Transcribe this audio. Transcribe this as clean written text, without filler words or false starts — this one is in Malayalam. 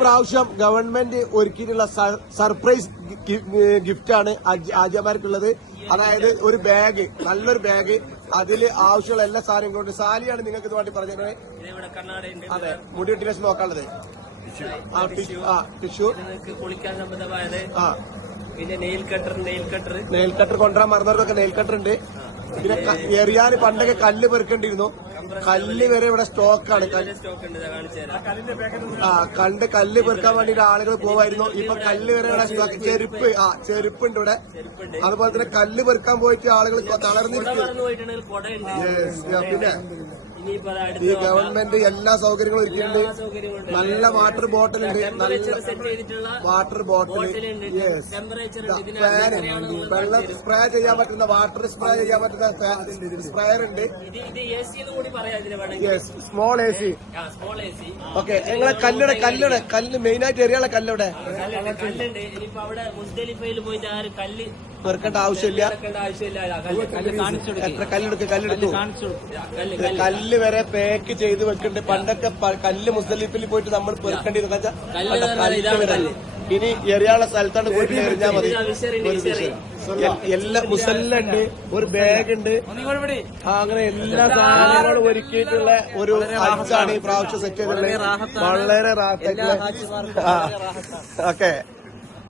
പ്രാവശ്യം ഗവൺമെന്റ് ഒരുക്കിയിട്ടുള്ള സർപ്രൈസ് ഗിഫ്റ്റാണ് ആജിമാർക്കുള്ളത്. അതായത് ഒരു ബാഗ്, നല്ലൊരു ബാഗ്, അതിൽ ആവശ്യമുള്ള എല്ലാ സാധനങ്ങളും. സാലിയാണ് നിങ്ങൾക്ക് ഇത് വേണ്ടി പറഞ്ഞത്. അതെ, മുടി വെട്ടി വെച്ച് നോക്കാനുള്ളത്. ടിഷ്യൂ, കുളിക്കാൻ സംബന്ധമായത്, പിന്നെ നെയിൽ കട്ടർ കൊണ്ടുവരാൻ മറന്നവർക്കൊക്കെ നെയിൽ കട്ടർ ഉണ്ട്. പിന്നെ എറിയാൻ പണ്ടൊക്കെ കല്ല് പെറുക്കേണ്ടിയിരുന്നു. കല്ല് വരെ ഇവിടെ സ്റ്റോക്കാണ്. കല്ല് പെറുക്കാൻ വേണ്ടിയിട്ട് ആളുകൾ പോവായിരുന്നു. ഇപ്പൊ കല്ല് വരെ ഇവിടെ സ്റ്റോക്ക്. ചെരുപ്പുണ്ട് ഇവിടെ. അതുപോലെ തന്നെ കല്ല് പെറുക്കാൻ പോയിട്ട് ആളുകൾ തളർന്നിരിക്കും. പിന്നെ ഈ ഗവൺമെന്റ് എല്ലാ സൗകര്യങ്ങളും ഒരുക്കിയിട്ടുണ്ട്. നല്ല വാട്ടർ ബോട്ടിൽ ഉണ്ട്. നല്ല വാട്ടർ ബോട്ടിൽ, ഫാന്, വെള്ളം സ്പ്രേ ചെയ്യാൻ പറ്റുന്ന, വാട്ടർ സ്പ്രേ ചെയ്യാൻ പറ്റുന്ന സ്പ്രേയർ ഉണ്ട്. Small AC. ഓക്കെ, നിങ്ങളെ കല്ല് മെയിനായിട്ട് എറിയാനുള്ള കല്ലിവിടെ പെറുക്കേണ്ട ആവശ്യമില്ല. എത്ര കല്ലെടുത്തു കല്ല് വരെ പാക്ക് ചെയ്ത് വെക്കുന്നുണ്ട്. പണ്ടൊക്കെ കല്ല് മുസ്ദലിഫിൽ പോയിട്ട് നമ്മൾ പെറുക്കേണ്ടിരുന്ന കല്ല് വരെ ഇനി എറിയാനുള്ള സ്ഥലത്താണ് പോയിട്ട് എറിഞ്ഞാൽ മതി. എല്ലാ മുസല്ലുണ്ട്, ഒരു ബാഗ് ഉണ്ട്, അങ്ങനെ എല്ലാ സാധനങ്ങളും ഒരുക്കിയിട്ടുള്ള ഒരു ഹജ്ജാണ് ഈ പ്രാവശ്യം സെറ്റ് ചെയ്തിട്ടുള്ളത്. വളരെ റാഹത്തായിട്ടുള്ള. ഓക്കെ.